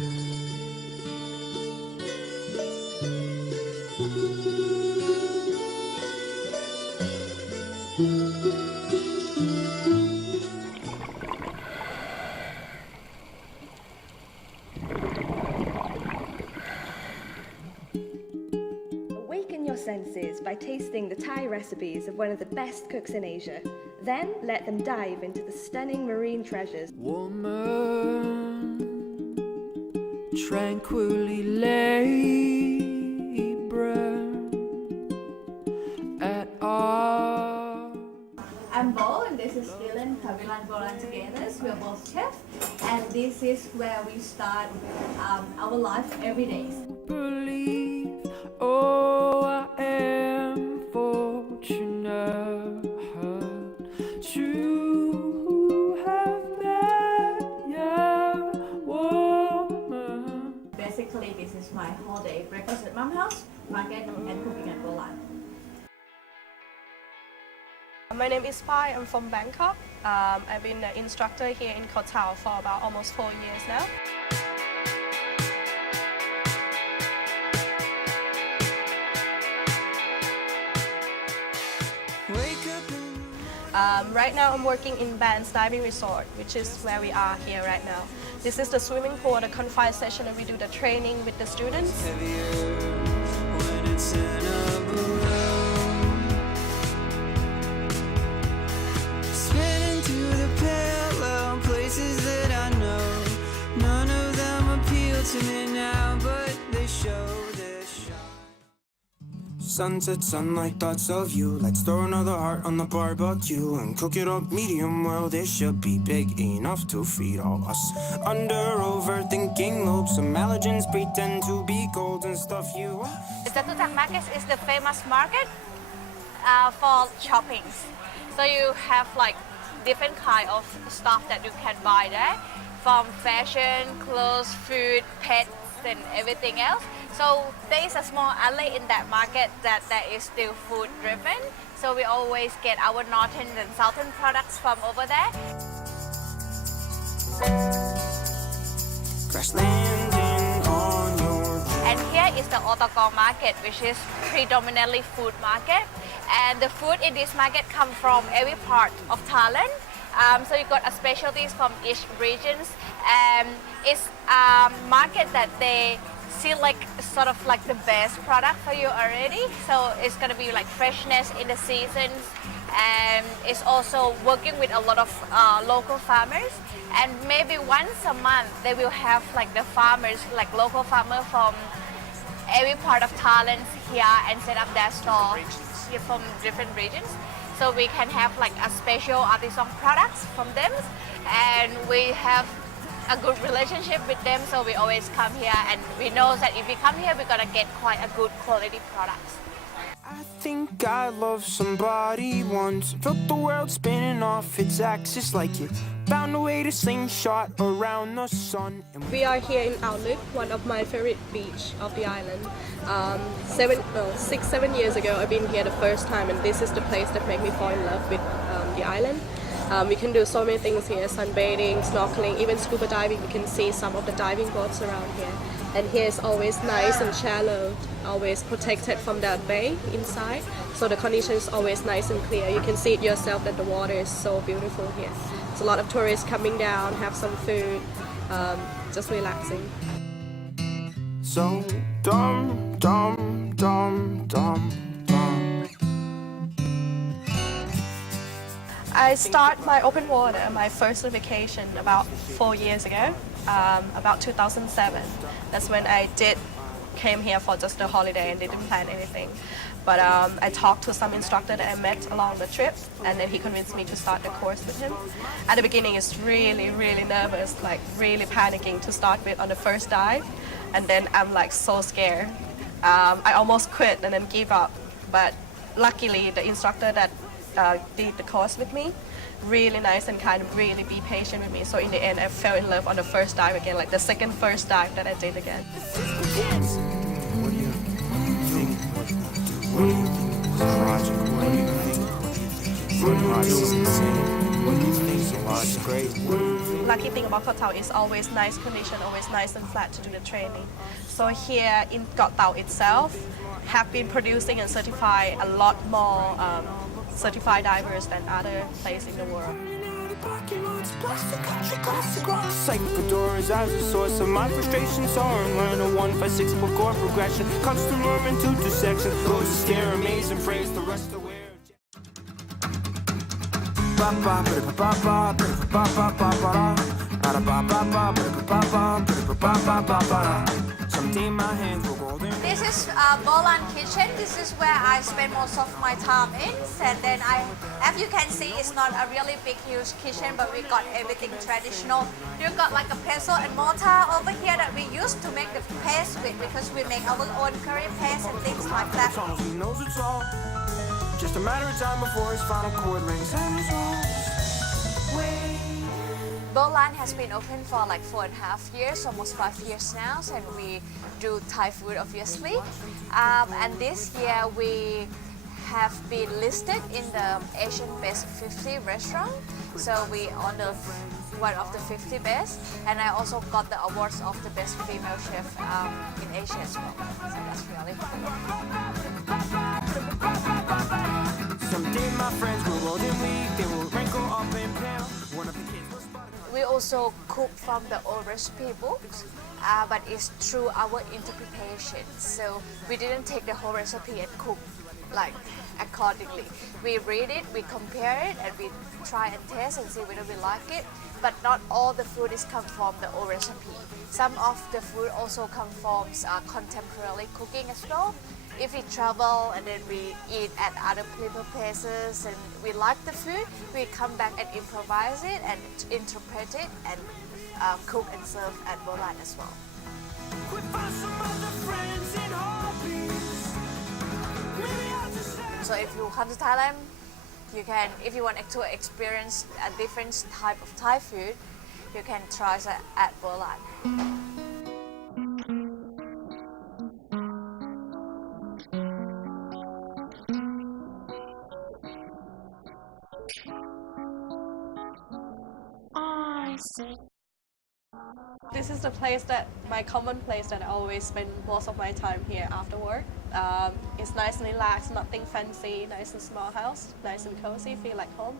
Awaken your senses by tasting the Thai recipes of one of the best cooks in Asia. Then let them dive into the stunning marine treasures. Woman, tranquilly labor at all. I'm Bo and this is Dylan, Kavilan Bolan together. We are both chefs and this is where we start our life every day. Believe, oh, I am fortunate to have met your woman. Basically, this is my whole day. Breakfast at Mom House, market and cooking at Bolan. My name is Pai. I'm from Bangkok. I've been an instructor here in Koh Tao for about almost 4 years now. Right now I'm working in Band's Diving Resort, which is where we are here right now. This is the swimming pool, the confined session, and we do the training with the students. Sunset, sunlight, thoughts of you. Let's throw another heart on the barbecue and cook it up medium well. This should be big enough to feed all us. Under overthinking loops, some allergens pretend to be gold and stuff you. The Jatutak Market is the famous market for shopping. So you have like different kind of stuff that you can buy there, from fashion, clothes, food, pets, and everything else. So there is a small alley in that market that is still food driven. So we always get our northern and southern products from over there. Crash landing on your... And here is the Otokong market, which is predominantly food market. And the food in this market come from every part of Thailand. So you got a specialties from each regions. It's a market that they see like sort of like the best product for you already. So it's gonna be like freshness in the seasons, and it's also working with a lot of local farmers. And maybe once a month they will have like the farmers, like local farmer from every part of Thailand here and set up their store here from different regions. So we can have like a special artisan products from them, and we have a good relationship with them, so we always come here and we know that if we come here we're gonna get quite a good quality products. I think I loved somebody once. Felt the world spinning off its axis like it found a way to slingshot around the sun. We are here in Outlook, one of my favorite beach of the island. 6-7 years ago I've been here the first time, and this is the place that made me fall in love with the island. We can do so many things here, sunbathing, snorkeling, even scuba diving. We can see some of the diving boats around here. And here is always nice and shallow, always protected from the bay inside. So the condition is always nice and clear. You can see it yourself that the water is so beautiful here. There's a lot of tourists coming down, have some food, just relaxing. So dumb, dumb, dumb, dumb, dumb. I started my open water, my first vacation about 4 years ago, about 2007. That's when I came here for just a holiday and didn't plan anything. But I talked to some instructor that I met along the trip, and then he convinced me to start the course with him. At the beginning, it's really, really nervous, like really panicking to start with on the first dive. And then I'm like so scared. I almost quit and then give up. But luckily, the instructor that did the course with me, really nice and kind of really be patient with me. So in the end, I fell in love on the first dive again, like the first dive that I did again. What do you think? What do you think? Project? What do you think? What do you think? What do you think? it's great. Lucky thing about Koh Tao is always nice condition, always nice and flat to do the training. So here in Koh Tao itself, have been producing and certify a lot more certified divers than other places in the world. Psych fedoras as a source of my frustration. Soaring, learn a 156 book or progression. Constant learning to do sections. Goes to scare, amaze, and praise the rest of wear. Someday my hands will go there. This is Bolan kitchen. This is where I spend most of my time in. And then as you can see, it's not a really big, huge kitchen, but we got everything traditional. You got like a pestle and mortar over here that we use to make the paste with, because we make our own curry paste and things like that. He knows it's all just a matter of time before his final chord rings and his Bolan has been open for like 4.5 years, almost 5 years now, and we do Thai food obviously. And this year we have been listed in the Asian Best 50 restaurant. So we honored one of the 50 best, and I also got the awards of the best female chef in Asia as well. So that's really cool. Someday my friends will roll in weak, they will wrinkle up and pale. One of the kids will spot it. We also cook from the old recipe books, but it's through our interpretation. So we didn't take the whole recipe and cook like accordingly. We read it, we compare it, and we try and taste and see whether we like it. But not all the food is come from the old recipe. Some of the food also come from contemporary cooking as well. If we travel and then we eat at other people places and we like the food, we come back and improvise it and interpret it and cook and serve at Bolan as well. So if you come to Thailand, you can, if you want to experience a different type of Thai food, you can try it at Bolan. This is the place that, my common place that I always spend most of my time here after work. It's nice and relaxed, nothing fancy, nice and small house, nice and cozy, feel like home.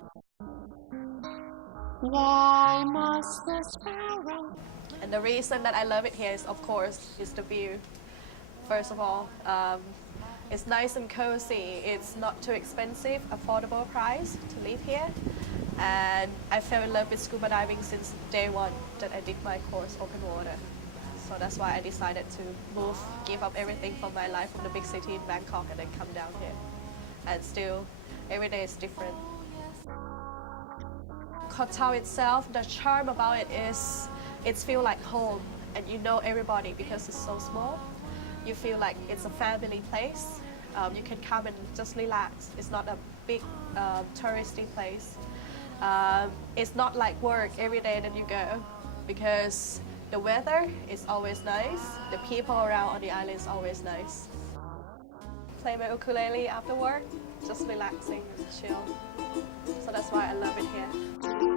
Why must the sparrow? And the reason that I love it here is, of course, is the view. First of all, it's nice and cozy, it's not too expensive, affordable price to live here. And I fell in love with scuba diving since day one that I did my course open water. So that's why I decided to move, give up everything from my life from the big city in Bangkok and then come down here. And still, every day is different. Koh Tao itself, the charm about it is, it feels like home and you know everybody because it's so small. You feel like it's a family place. You can come and just relax. It's not a big touristy place. It's not like work every day that you go, because the weather is always nice, the people around on the island is always nice. Play my ukulele after work, just relaxing, chill. So that's why I love it here.